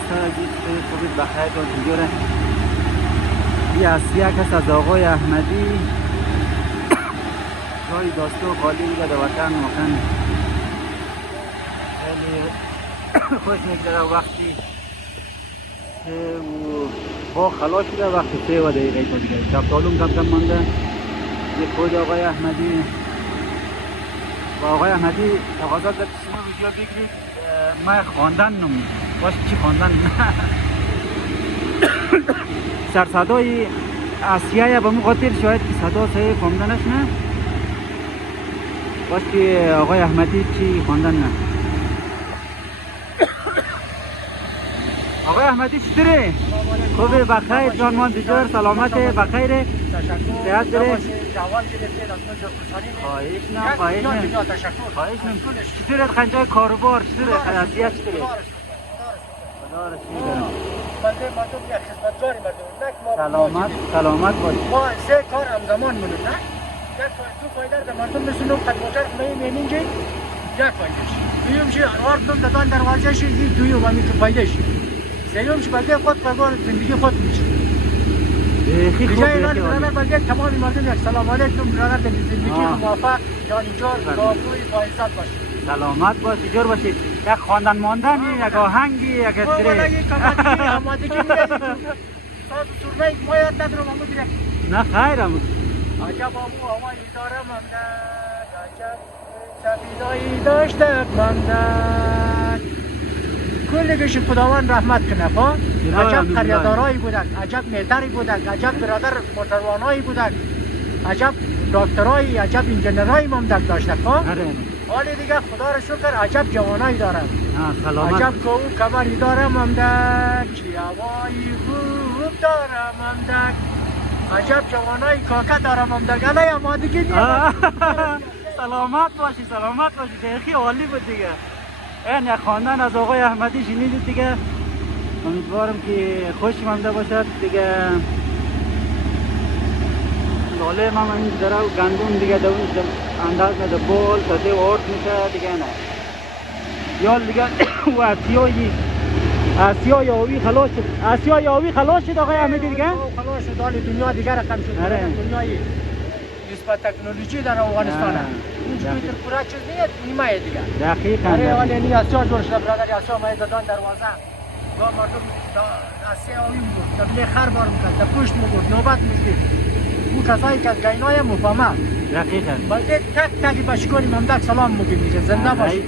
دوستان عزیز، خوبید بخیر و دیگره. این اسیه کس از آقای احمدی جای داستو خالی میگه در وطن. واقعا خیلی خوش میگذره وقتی با خلاص شده، وقتی 3 دقیقه تا دیگه شفتالون کم کم مانده. یه خود آقای احمدی و آقای احمدی تقاضا کرد شما ویدیو بگیرید. من خواندن نمید باش چی خواندن سرصدای اسیه به مخاطر شاید که صدا صحیح فهمدنش نه باش که آقای احمدی چی خواندن نه. آقای احمدی چطوره؟ خوبه بخیر جانمان بسیار سلامت بخیره صحت داره؟ خواهش نه چطوره خنجای کاروبار چطوره خلاصیت چطوره؟ سلامت باش. ما 3 کار همزمان مونیم نه؟ یک تو فایده در مردم بسونم خدماتر خمه مینینجی یک فایدهش دویم چی آردم دادان دروازه شی یک دویم همی که فایدهش سیوم چی بلگه خود قرار زندگی خود میشه دیگه ایران برادر بلگه تمامی مردم یک سلام علیکم برادر در زندگی موفق جانیجار باقوی بایزت باشید سلامت باش جور باشید. یک خواندن ماندن یک آهنگی یک اتره یک آمادگی ساز سرمه ما یاد ندارم همون دیگه نه خیرم عجب آمو هوایی دارم ممدد عجب سفیدایی داشته ممدد کلگش خداوند رحمت کنه خب عجب قریادارایی بودن عجب میتری بودن عجب برادر موتروانایی بودن عجب دکترایی عجب انجینرایی ممدد داشته خب حالی دیگه خدا رو شکر عجب جوانایی دارم عجب که او کمری دارم ممدد چی هوایی خوب دارم ممدد عجب جوانای کاکا دارم ممدد گله آمادگی نیست سلامت باشی خیلی عالی بود دیگه. این خواندن از آقای احمدی شنیدید دیگه. امیدوارم که خوش مانده باشد دیگه. لاله من این داره و گندون دیگه دون انداز نده بول تا دیو آرد میشه دیگه نه یال دیگه و آسیای آوی خلاص شد آقای احمدی دیگه خلاص شد. حال دنیا دیگه رقم شد. دنیای نسبت تکنولوژی در افغانستان اینجوری تر پورا چیز نیست نیمه دیگه دقیقاً حال یعنی آسیا جور شده برادر آسیا ما دادن دروازه با مردم آسیا آوی بود دبله خر بار میکرد در پشت میگرد نوبت میگرد اون کسایی که از گینای مفهمه دقیقاً باید تک باشگانی ممدد سلام میگیم دیگه زنده باشید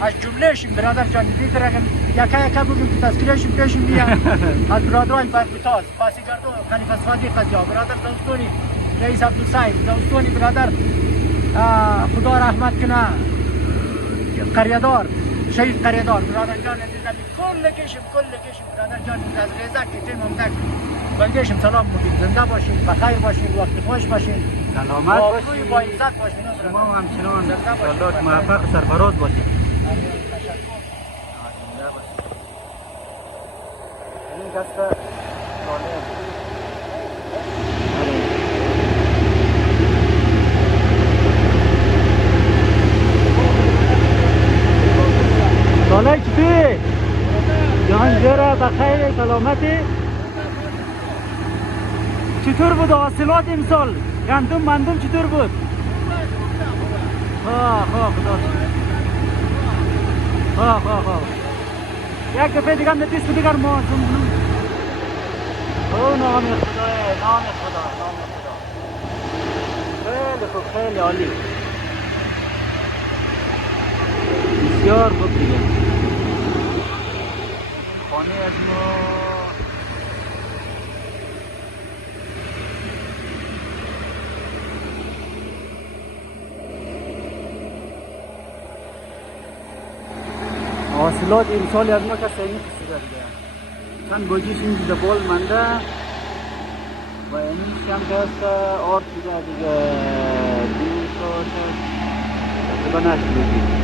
از جملهشون برادر جان دیگر اگر یکا بگیم که تذکرهشون پیشون بیاد از برادرای برگتاز پاسیگردو خلیفه صادق از یا برادر دوستانی رئیس عبدالسعید دوستانی برادر خدا رحمت کنه قریادار شهید قریادار برادر جان عزیزم کلگیشم برادر جان از رضا که ممدد بلگیشم سلام میگیم زنده باشین بخیر باشین وقت خوش باشین سلامت باشین با عزت باشین شما همچنان انشاءالله موفق و سرفراز باشین. این کسته ساله چطوری؟ جان جره بخیر سلامتی؟ چطور بود حاصلات امسال؟ گندم چطور بود؟ خواه یک دفعه دیگر نتیست دیگر ما نام خدا خیلی خوب خیلی عالی بسیار خوب دیگه. خانه از ما حاصلات امسال از ما که سعی کشیده دیگه چند گوجیش اینجا بول منده و اینیش هم که هست آرد شده دیگه 2 تا تقریبا نشده